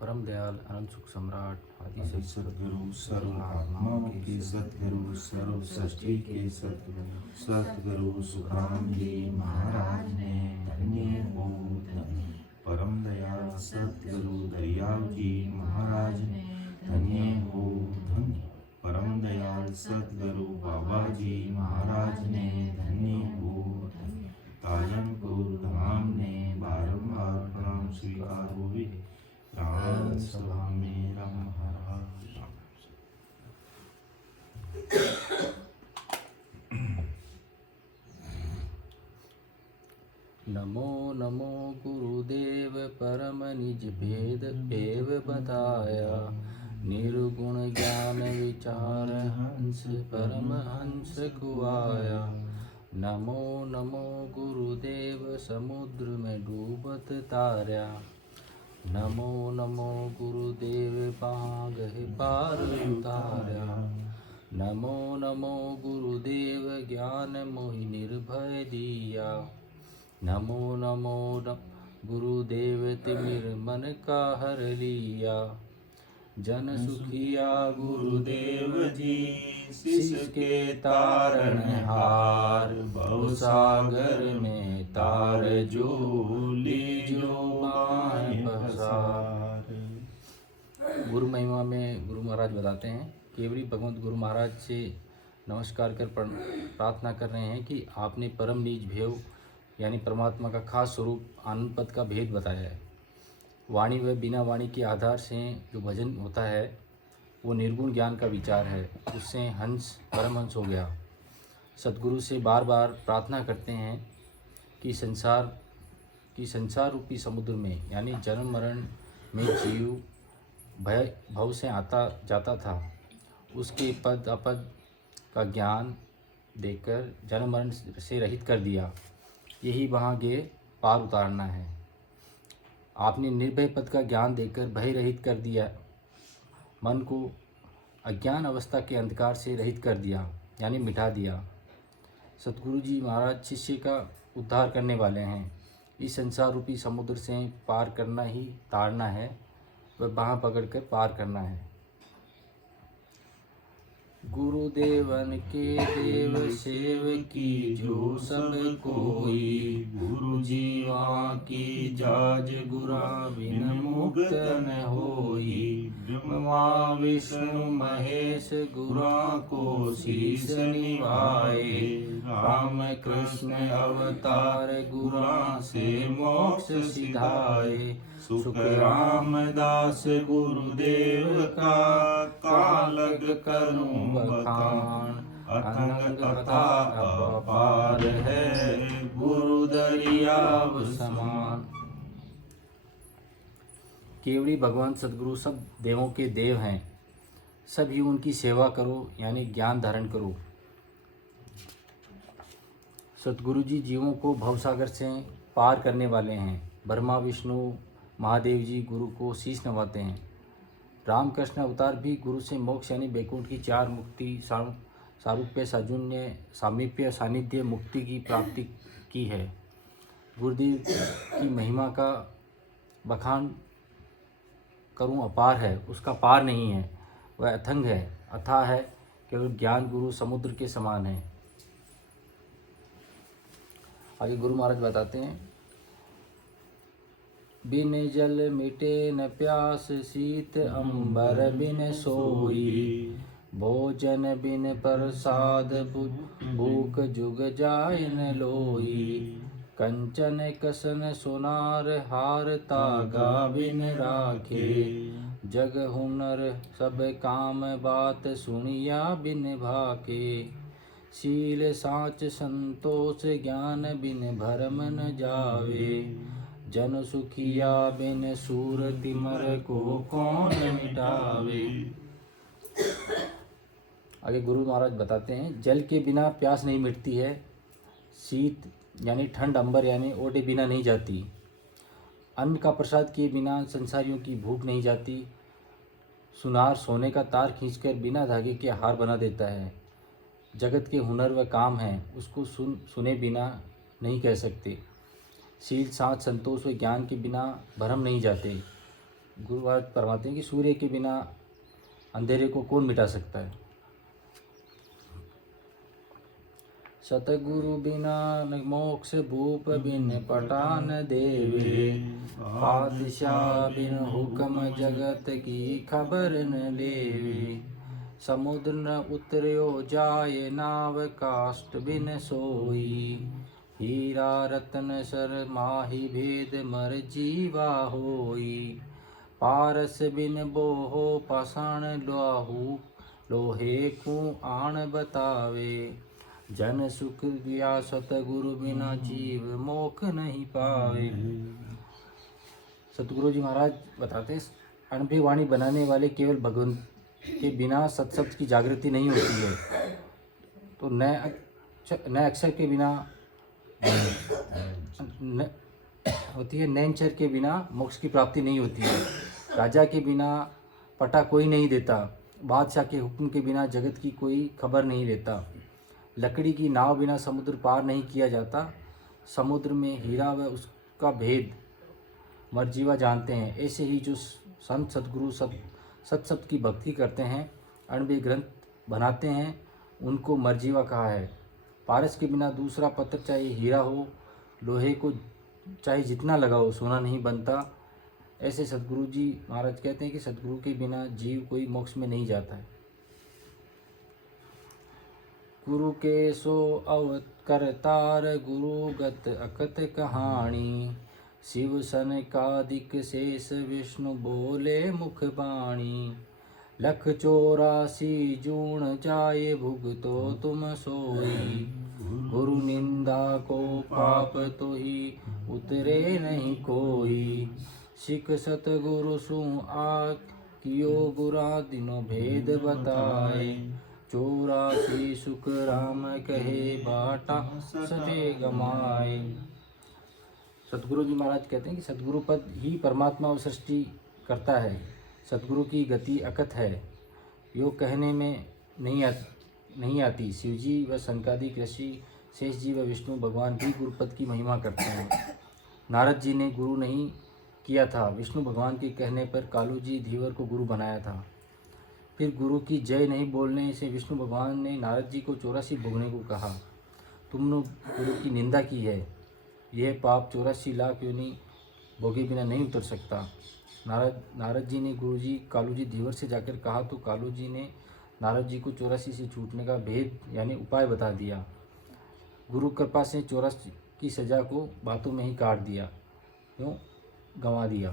परम दयाल अनंत सुख सम्राट आदि सद्गुरु सर्व आत्माओं के सद्गुरु सर्व सृष्टि के सद्गुरु सुखराम जी महाराज ने धन्य हो धन्य। परम दयाल सद्गुरु दयाल जी महाराज ने धन्य हो धन्य। परम दयाल सद्गुरु बाबा जी महाराज ने धन्य हो धन्य। ताजनपुर धाम ने बारंबार प्रणाम स्वीकार हुए। राम सभा में राम हर हर राम। नमो नमो गुरुदेव परम निज भेद एव बताया। निर्गुण ज्ञान विचार हंस परम हंस कुआया। नमो नमो गुरुदेव समुद्र में डूबत तारा। नमो नमो गुरुदेव पागहि पार उतारा। नमो नमो गुरुदेव ज्ञान मोहि निर्भय दिया। नमो नमो गुरुदेव तिमिर मन का हर लिया। जन सुखिया गुरुदेव जी शिष के तारण हार। भवसागर में तार जो लीजो बाएं पसार। गुरु महिमा में गुरु महाराज बताते हैं, केवड़ी भगवंत गुरु महाराज से नमस्कार कर प्रार्थना कर रहे हैं कि आपने परम निज भेव यानी परमात्मा का खास स्वरूप आनंद पद का भेद बताया है। वाणी व बिना वाणी के आधार से जो भजन होता है वो निर्गुण ज्ञान का विचार है। उससे हंस परमहंस हो गया। सतगुरु से बार बार प्रार्थना करते हैं कि संसार रूपी समुद्र में यानी जन्म मरण में जीव भव से आता जाता था, उसके पद अपद का ज्ञान देकर जन्म मरण से रहित कर दिया। यही वहाँ गे पार उतारना है। आपने निर्भय पद का ज्ञान देकर भय रहित कर दिया। मन को अज्ञान अवस्था के अंधकार से रहित कर दिया यानी मिटा दिया। सतगुरु जी महाराज शिष्य का उद्धार करने वाले हैं। इस संसार रूपी समुद्र से पार करना ही तारना है, वह बाँह पकड़कर पार करना है। गुरुदेवन के देव सेव की जो सब कोई। गुरु जीवा की जाज गुरा बिन मुक्त न होई। ब्रह्मा विष्णु महेश गुरा को शीस निभाए। राम कृष्ण अवतार गुरा से मोक्ष सिधाए। सुख रामदास गुरुदेव का लग करूं बखान। अथंग कथा अपार है गुरु दरियाव समान। केवड़ी भगवान सद्गुरु सब देवों के देव हैं। सभी उनकी सेवा करो यानी ज्ञान धारण करो। सतगुरु जी जीवों को भवसागर से पार करने वाले हैं। ब्रह्मा विष्णु महादेव जी गुरु को शीश नवाते हैं। रामकृष्ण अवतार भी गुरु से मोक्ष यानी बैकुंठ की चार मुक्ति सारूप्य साजुन्य सामीप्य सानिध्य मुक्ति की प्राप्ति की है। गुरुदेव की महिमा का बखान करूं अपार है, उसका पार नहीं है, वह अथंग है, अथाह है। केवल ज्ञान गुरु समुद्र के समान है। आगे गुरु महाराज बताते हैं, बिन जल मिटे न प्यास शीत अंबर बिन सोई। भोजन बिन प्रसाद भूख जुग जाय न लोई। कंचन कसन सोनार हार तागा बिन राखे। जग हुनर सब काम बात सुनिया बिन भाके। शील साच संतोष ज्ञान बिन भरम न जावे। जन सुखिया बिन सूर तिमर को कौन मिटावे। आगे गुरु महाराज बताते हैं, जल के बिना प्यास नहीं मिटती है। शीत यानी ठंड अंबर यानी ओढ़े बिना नहीं जाती। अन्न का प्रसाद किए बिना संसारियों की भूख नहीं जाती। सुनार सोने का तार खींचकर बिना धागे के हार बना देता है। जगत के हुनर व काम है, उसको सुने बिना नहीं कह सकते। शील साथ संतोष व ज्ञान के बिना भरम नहीं जाते। गुरु महाराज फरमाते हैं कि सूर्य के बिना अंधेरे को कौन मिटा सकता है। सतगुरु बिना न मोक्ष भूप बिन पटान देवे, पातशाह बिन हुक्म जगत की खबर न लेवे। समुद्र न उतर्यो जाय नाव काष्ठ बिन सोई, हीरा रतन सर माही भेद मर जीवा होई। पारस बिन बोहो पाषाण लोहू, लोहे को आण बतावे। जन सुख दिया सतगुरु बिना जीव मोख नहीं पावे। सतगुरु जी महाराज बताते हैं अनुभवी वाणी बनाने वाले केवल भगवान के बिना सत्सत की जागृति नहीं होती है। तो नए अक्षर के बिना होती है, नैन अक्षर के बिना मोक्ष की प्राप्ति नहीं होती है। राजा के बिना पटा कोई नहीं देता, बादशाह के हुक्म के बिना जगत की कोई खबर नहीं लेता। लकड़ी की नाव बिना समुद्र पार नहीं किया जाता। समुद्र में हीरा व उसका भेद मर्जीवा जानते हैं। ऐसे ही जो संत सद्गुरु सत की भक्ति करते हैं, अणबे ग्रंथ बनाते हैं, उनको मर्जीवा कहा है। पारस के बिना दूसरा पत्थर चाहे हीरा हो, लोहे को चाहे जितना लगाओ सोना नहीं बनता। ऐसे सद्गुरु जी महाराज कहते हैं कि सद्गुरु के बिना जीव कोई मोक्ष में नहीं जाता है। गुरु के सो अवकरतार, गुरु गत अकत कहानी। शिव सन कादिक शेष विष्णु बोले मुख बाणी। लख 84 जूण जाए भुगतो तुम सोई। गुरु निंदा को पाप तो ही उतरे नहीं कोई। सिख सतगुरु सु आ कियो गुरा दिनो भेद बताए। 84 सुख राम कहे बाटा सटे गमाए। सतगुरु जी महाराज कहते हैं कि सतगुरु पद ही परमात्मा और सृष्टि करता है। सतगुरु की गति अकथ है, योग कहने में नहीं आती। शिवजी व संकादिक ऋषि शेष जी व विष्णु भगवान भी गुरुपद की महिमा करते हैं। नारद जी ने गुरु नहीं किया था, विष्णु भगवान के कहने पर कालू जी धीवर को गुरु बनाया था। फिर गुरु की जय नहीं बोलने से विष्णु भगवान ने नारद जी को 84 भोगने को कहा। तुमने गुरु की निंदा की है, यह पाप 84 लाख योनि भोगे बिना नहीं उतर सकता। नारद जी ने गुरु जी कालू जी धीवर से जाकर कहा तो कालू जी ने नारद जी को 84 से छूटने का भेद यानी उपाय बता दिया। गुरु कृपा से 84 की सजा को बातों में ही काट दिया, क्यों गंवा दिया।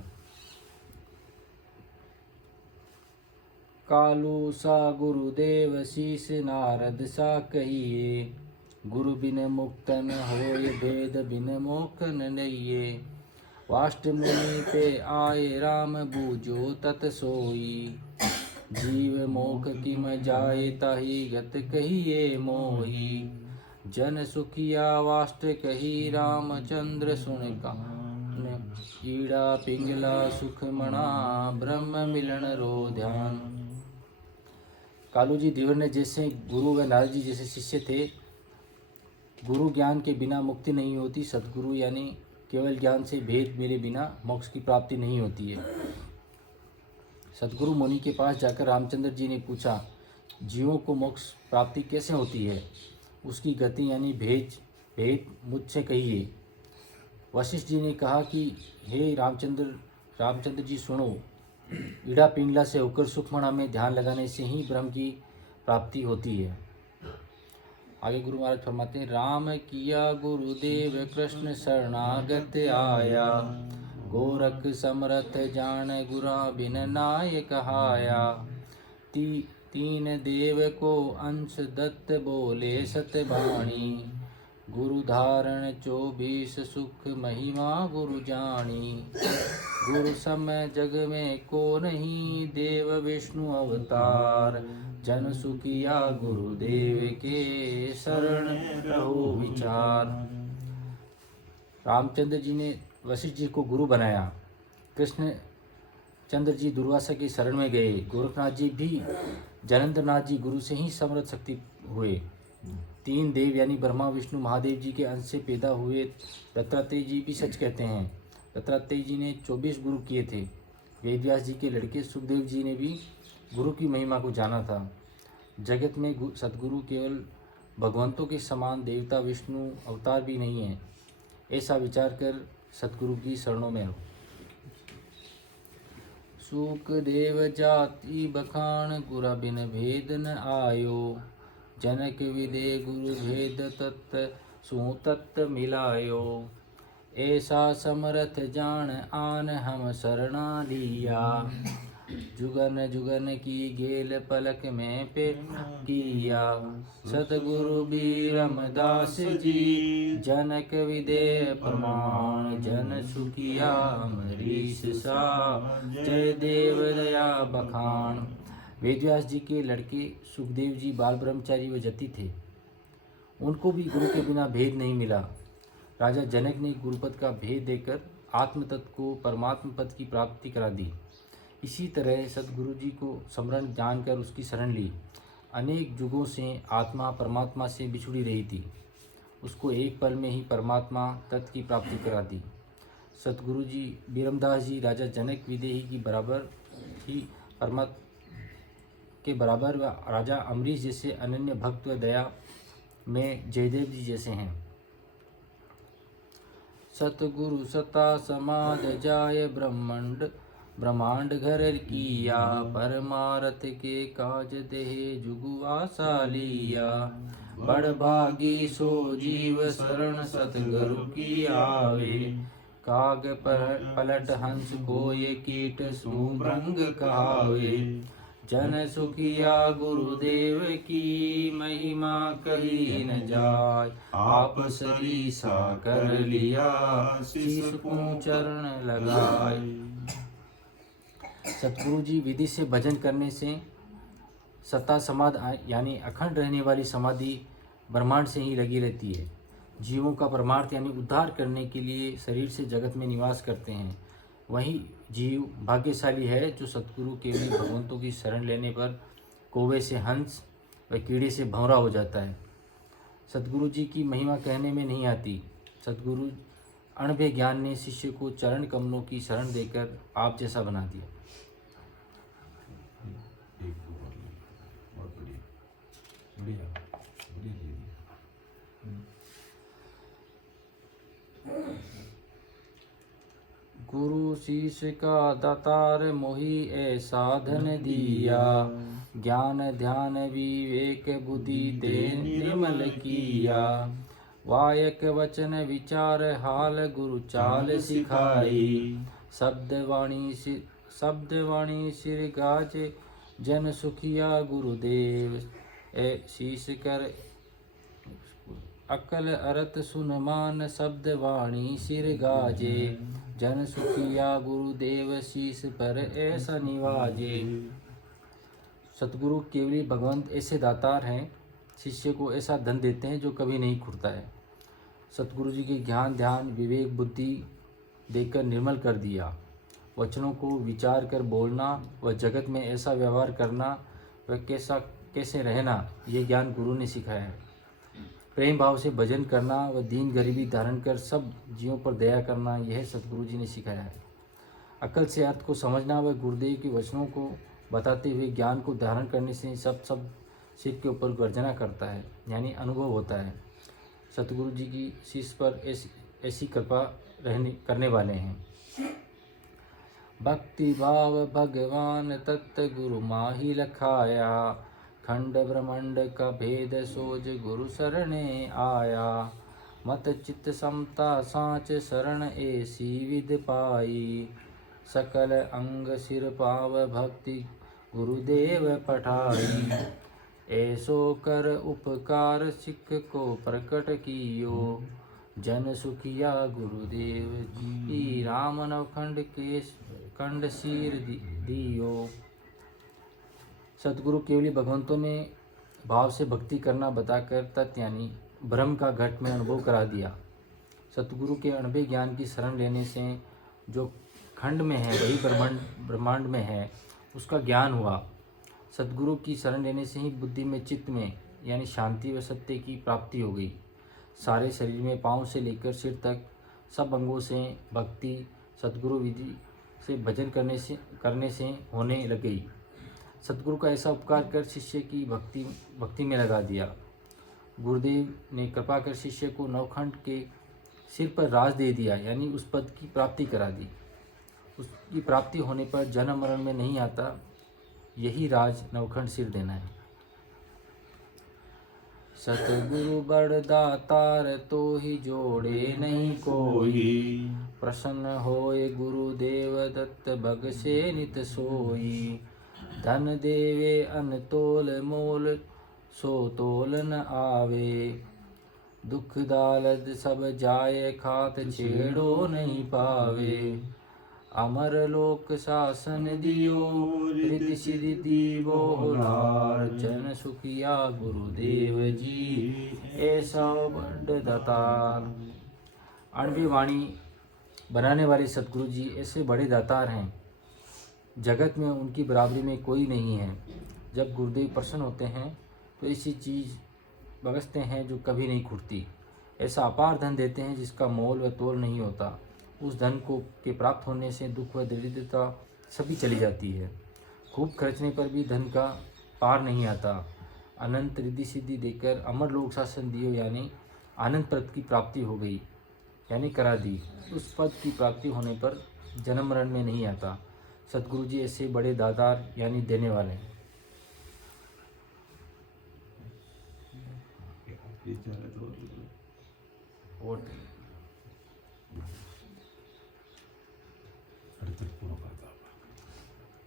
कालू सा गुरुदेव शीस नारद सा कहिए। गुरु बिन मुक्तन होय भेद बिन मोकन नइये। वाष्ट मुनि पे आए राम बूझो तत सोई। जीव मोख की म जाए ताहि गत कहिए मोही। जन सुखिया वाष्ट कही रामचंद्र सुन कान। ईड़ा पिंगला सुख मणा ब्रह्म मिलन रो ध्यान। कालू जी धीवर ने जैसे गुरु व नारद जी जैसे शिष्य थे। गुरु ज्ञान के बिना मुक्ति नहीं होती। सद्गुरु यानी केवल ज्ञान से भेद मेरे बिना मोक्ष की प्राप्ति नहीं होती है। सद्गुरु मुनि के पास जाकर रामचंद्र जी ने पूछा, जीवों को मोक्ष प्राप्ति कैसे होती है, उसकी गति यानी भेद मुझसे कहिए। वशिष्ठ जी ने कहा कि हे रामचंद्र जी सुनो, ईड़ा पिंगला से होकर सुखमणा में ध्यान लगाने से ही ब्रह्म की प्राप्ति होती है। आगे गुरु महाराज फरमाते हैं, राम किया गुरुदेव कृष्ण शरणागत आया। गोरख समरथ जान गुरा बिन नाय कहाया। तीन देव को अंश दत्त बोले सतबाणी। गुरु धारण 24 सुख महिमा गुरु जानी। गुरु समय जग में को नहीं देव विष्णु अवतार। जन सुखिया गुरुदेव के शरण रहो विचार। रामचंद्र जी ने वशिष्ठ जी को गुरु बनाया। कृष्ण चंद्र जी दुर्वासा की शरण में गए। गोरखनाथ जी भी जनेंद्रनाथ जी गुरु से ही समर्थ शक्ति हुए। 3 देव यानी ब्रह्मा विष्णु महादेव जी के अंश से पैदा हुए। दत्तात्रेय जी भी सच कहते हैं। दत्तात्रेय जी ने 24 गुरु किए थे। वेदव्यास जी के लड़के सुखदेव जी ने भी गुरु की महिमा को जाना था। जगत में सतगुरु केवल भगवंतों के समान देवता विष्णु अवतार भी नहीं है, ऐसा विचार कर सतगुरु की शरणों में रहो। सुखदेव जाति बखान गुरा बिन भेद न आयो, जनक विदे गुरु भेद तत्त सु तत्त मिलायो। ऐसा समरथ जान आन हम शरणा लिया, जुगन जुगन की गेल पलक में पे किया। सतगुरु बीरमदास जी जनक विदे प्रमाण, जन सुखिया अमरीश सा जय देव दया बखान। वेदव्यास जी के लड़के सुखदेव जी बाल ब्रह्मचारी व जति थे। उनको भी गुरु के बिना भेद नहीं मिला। राजा जनक ने गुरुपद का भेद देकर आत्म तत्व को परमात्म पद की प्राप्ति करा दी। इसी तरह सतगुरु जी को समरण जानकर उसकी शरण ली। अनेक युगों से आत्मा परमात्मा से बिछुड़ी रही थी, उसको एक पल में ही परमात्मा तत्व की प्राप्ति करा दी। सतगुरु जी बीरमदास जी राजा जनक विदेही की बराबर ही परमात्मा के बराबर व राजा अमरीश जैसे अनन्य भक्त व दया में जयदेव जी जैसे हैं। सतगुरु सता समाद जाय ब्रह्मांड घर किया, परमारथ के काज देह जुगु आशा लिया। बड़ भागी सो जीव शरण सतगुरु की आवे, काग पलट हंस को ये कीट सुभृंग कहावे। जन सुखिया गुरुदेव की महिमा कही न जाय, आप सरीसा कर लिया शीश को चरण लगाए। सतगुरु जी विधि से भजन करने से सत्ता समाधि यानी अखंड रहने वाली समाधि ब्रह्मांड से ही लगी रहती है। जीवों का परमार्थ यानी उद्धार करने के लिए शरीर से जगत में निवास करते हैं। वही जीव भाग्यशाली है जो सतगुरु के लिए भगवंतों की शरण लेने पर कौवे से हंस व कीड़े से भंवरा हो जाता है। सतगुरु जी की महिमा कहने में नहीं आती। सतगुरु अणभे ज्ञान ने शिष्य को चरण कमलों की शरण देकर आप जैसा बना दिया। गुरु शीश का दातार मोहि ऐसा धन दिया, ज्ञान ध्यान विवेक बुद्धि ते निर्मल किया। वायक वचन विचार हाल गुरु चाल सिखाई, शब्द वाणी सिर गाजे जन सुखिया गुरुदेव। शीश कर अकल अरत सुनमान, शब्द वाणी सिर गाजे जन सुखिया गुरुदेव। शीश पर ऐसा निवाजे। सतगुरु केवली भगवंत ऐसे दातार हैं, शिष्य को ऐसा धन देते हैं जो कभी नहीं खुरता है। सतगुरु जी के ज्ञान ध्यान विवेक बुद्धि देकर निर्मल कर दिया। वचनों को विचार कर बोलना व जगत में ऐसा व्यवहार करना व कैसे रहना, ये ज्ञान गुरु ने सिखाया है। प्रेम भाव से भजन करना व दीन गरीबी धारण कर सब जीवों पर दया करना, यह सतगुरु जी ने सिखाया है। अकल से अर्थ को समझना व गुरुदेव के वचनों को बताते हुए ज्ञान को धारण करने से सब सिर के ऊपर गर्जना करता है, यानी अनुभव होता है। सतगुरु जी की शिष्य पर ऐसी कृपा करने वाले हैं। भक्ति भाव भगवान तत्त गुरु माही लखाया, खंड ब्रह्मांड का भेद सोज गुरु शरणे आया। मत चित्त समता सांच शरण ऐसी विध पाई, सकल अंग सिर पाव भक्ति गुरुदेव पठाई। ऐसो कर उपकार सिख को प्रकट कियो, जन सुखिया गुरुदेव जी राम नवखंड के खंड सिर दियो। सतगुरु केवली भगवंतों में भाव से भक्ति करना बताकर तत् यानी ब्रह्म का घट में अनुभव करा दिया। सतगुरु के अणभे ज्ञान की शरण लेने से जो खंड में है वही ब्रह्मांड में है, उसका ज्ञान हुआ। सतगुरु की शरण लेने से ही बुद्धि में चित्त में यानी शांति व सत्य की प्राप्ति हो गई। सारे शरीर में पाँव से लेकर सिर तक सब अंगों से भक्ति सतगुरु विधि से भजन करने से होने लग गई। सतगुरु का ऐसा उपकार कर शिष्य की भक्ति में लगा दिया। गुरुदेव ने कृपा कर शिष्य को नवखंड के सिर पर राज दे दिया, यानी उस पद की प्राप्ति करा दी। उसकी प्राप्ति होने पर जन्म मरण में नहीं आता, यही राज नवखंड सिर देना है। सतगुरु बड़ दातार तो ही जोड़े नहीं कोई, प्रसन्न होए गुरुदेव दत्त भग से नित सोई। धन देवे अनतोल मोल सो तोल न आवे, दुख दालद सब जाए खात छेड़ो नहीं पावे। अमर लोक शासन दियो रिद्धि सिद्धि दीवो लार, जन सुखिया गुरुदेव जी ऐसा बड़ दातार। 8वीं वाणी बनाने वाले सतगुरु जी ऐसे बड़े दातार हैं, जगत में उनकी बराबरी में कोई नहीं है। जब गुरुदेव प्रसन्न होते हैं तो ऐसी चीज़ बरसते हैं जो कभी नहीं खुटती। ऐसा अपार धन देते हैं जिसका मोल व तोल नहीं होता। उस धन को के प्राप्त होने से दुख व दरिद्रता सभी चली जाती है। खूब खर्चने पर भी धन का पार नहीं आता। अनंत रिद्धि सिद्धि देकर अमर लोक शासन दियो, यानी आनंद पद की प्राप्ति हो गई, यानी करा दी। उस पद की प्राप्ति होने पर जन्म मरण में नहीं आता। सतगुरु जी ऐसे बड़े दातार यानी देने वाले हैं। और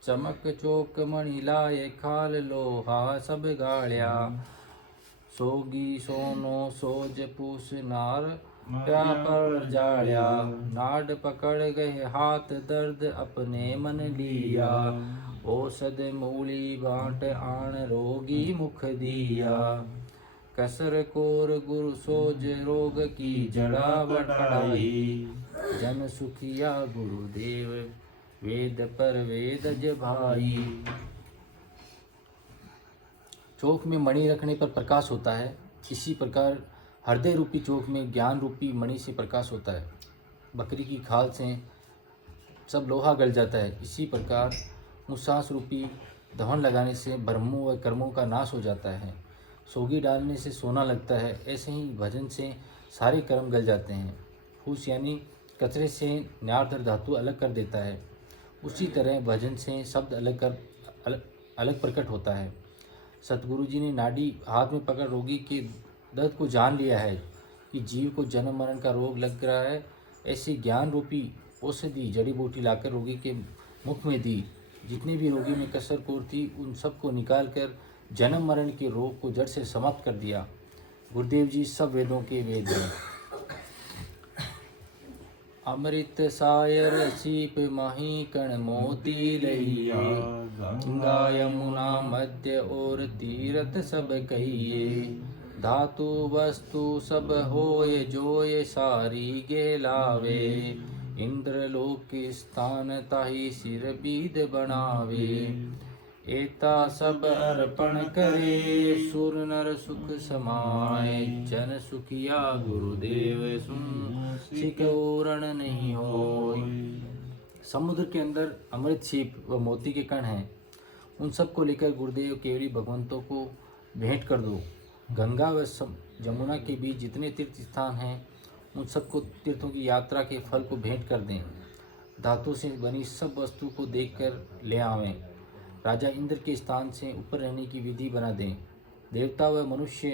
चमक चौक मणि लाए खाल लोहा सब गाड़िया, सोगी सोनो सोज पूस नार प्या पर जाड़िया। नाड पकड़ गए हाथ दर्द अपने मन लिया, औषध मूली बांट आन रोगी मुख दिया। कसर कोर गुरु सोज रोग की जड़ा बढ़ाई, जन सुखिया गुरुदेव वेद पर वेद भाई। चौक में मणि रखने पर प्रकाश होता है, इसी प्रकार हृदय रूपी चौक में ज्ञान रूपी मणि से प्रकाश होता है। बकरी की खाल से सब लोहा गल जाता है, इसी प्रकार मुसास रूपी दहन लगाने से भ्रमों व कर्मों का नाश हो जाता है। सोगी डालने से सोना लगता है, ऐसे ही भजन से सारे कर्म गल जाते हैं। फूस यानी कचरे से न्यारधर धातु अलग कर देता है, उसी तरह भजन से शब्द अलग प्रकट होता है। सतगुरु जी ने नाड़ी हाथ में पकड़ रोगी के दर्द को जान लिया है कि जीव को जन्म मरण का रोग लग रहा है। ऐसी ज्ञान रूपी औषधि जड़ी बूटी लाकर रोगी के मुख में दी। जितने भी रोगी में कसर कोर थी उन सबको निकाल कर जन्म मरण के रोग को जड़ से समाप्त कर दिया। गुरुदेव जी सब वेदों के वेद हैं। अमृत सायर सीप माही कण मोती लहिए, गंगा यमुना मध्य और तीरथ सब कहिए। धातु वस्तु सब होय जोय सारी गे लावे, इंद्र लोक स्थान ताहि सिर बीद बनावे। एता सब अर्पण करे सुर नर सुख समाए, जन सुखिया गुरुदेव सुन सिक ओरण नहीं होय। समुद्र के अंदर अमृत सीप व मोती के कण हैं, उन सब को लेकर गुरुदेव केवली भगवंतों को भेंट कर दो। गंगा व जमुना के बीच जितने तीर्थ स्थान हैं उन सबको तीर्थों की यात्रा के फल को भेंट कर दें। धातु से बनी सब वस्तु को देखकर ले आवें। राजा इंद्र के स्थान से ऊपर रहने की विधि बना दें। देवता व मनुष्य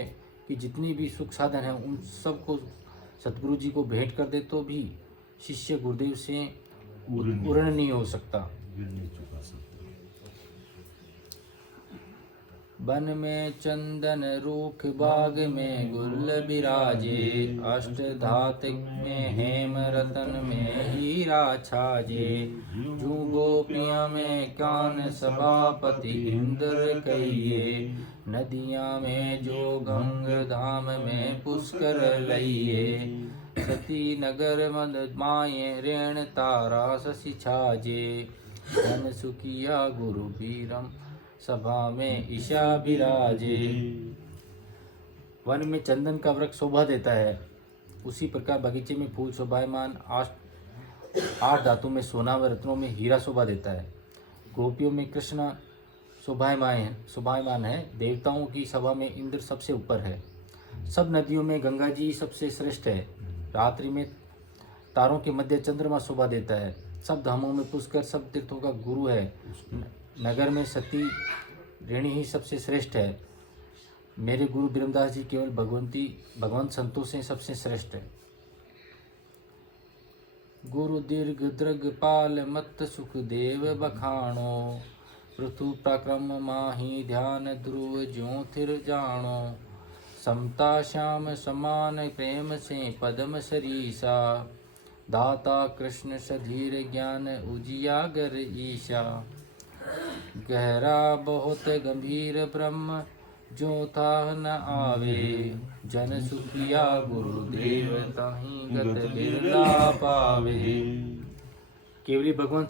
की जितनी भी सुख साधन हैं उन सब को सतगुरु जी को भेंट कर दे तो भी शिष्य गुरुदेव से पूर्ण नहीं हो सकता। वन में चंदन रूख बाग में गुल बिराजे, अष्ट धात में हेम रतन में हीरा छाजे। जू गोपियां में कान सभापति इंद्र कहिए, नदियां में जो गंग धाम में पुष्कर लइए। सती नगर मद माये रेण तारा शशि छाजे, धन सुखिया गुरु बीरम सभा में ईशा विराजे। वन में चंदन का वृक्ष शोभा देता है, उसी प्रकार बगीचे में फूल शोभायमान 8 धातु में सोना व रत्नों में हीरा शोभा देता है। गोपियों में कृष्ण शोभायमान है। देवताओं की सभा में इंद्र सबसे ऊपर है। सब नदियों में गंगा जी सबसे श्रेष्ठ है। रात्रि में तारों के मध्य चंद्रमा शोभा देता है। सब धामों में पुष्कर सब तीर्थों का गुरु है। नगर में सती रेणी ही सबसे श्रेष्ठ है। मेरे गुरु ब्रह्मदास जी केवल भगवंत संतों से सबसे श्रेष्ठ है। गुरु दीर्घ दृग पाल मत सुख देव बखाणो, पृथु प्रक्रम माही ध्यान ध्रुव ज्यों थिर जाणो। समता श्याम समान प्रेम से पदम सरीसा, दाता कृष्ण सधीर ज्ञान उजियागर ईशा। गहरा बहुत गंभीर ब्रह्म जो था न आवे, जन सुखिया गुरुदेव ताहि गत बिरला पावे। केवली भगवान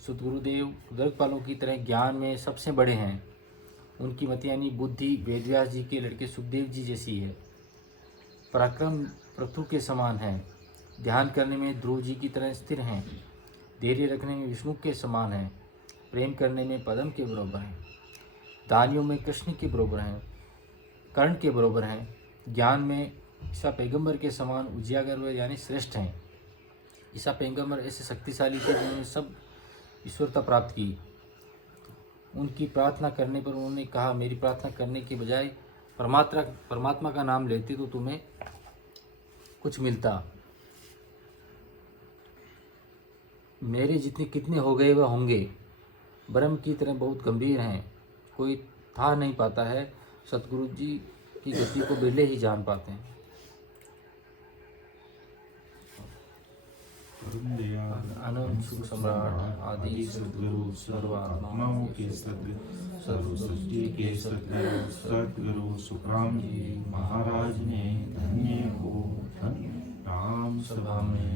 सतगुरुदेव द्रगपालों की तरह ज्ञान में सबसे बड़े हैं। उनकी मति यानी बुद्धि वेदव्यास जी के लड़के सुखदेव जी जैसी है। पराक्रम पृथु के समान है। ध्यान करने में ध्रुव जी की तरह स्थिर हैं। धैर्य रखने में विष्णु के समान है। प्रेम करने में पद्म के बराबर हैं। दानियों में कृष्ण के बराबर हैं। कर्ण के बराबर हैं। ज्ञान में ईसा पैगंबर के समान उजियागर यानी श्रेष्ठ हैं। ईसा पैगंबर ऐसे शक्तिशाली थे जिन्होंने सब ईश्वरता प्राप्त की। उनकी प्रार्थना करने पर उन्होंने कहा, मेरी प्रार्थना करने के बजाय परमात्मा का नाम लेते तो तुम्हें कुछ मिलता। मेरे जितने कितने हो गए वह होंगे। ब्रह्म की तरह बहुत गंभीर हैं। कोई था नहीं पाता है। सतगुरु जी की गति को बिरले ही जान पाते हैं। अनंत सुख सम्राट आदि सद्गुरु सर्वात्माओं के सर्व सृष्टि के सद्गुरु सुखराम जी महाराज ने धन्य हो राम सभा में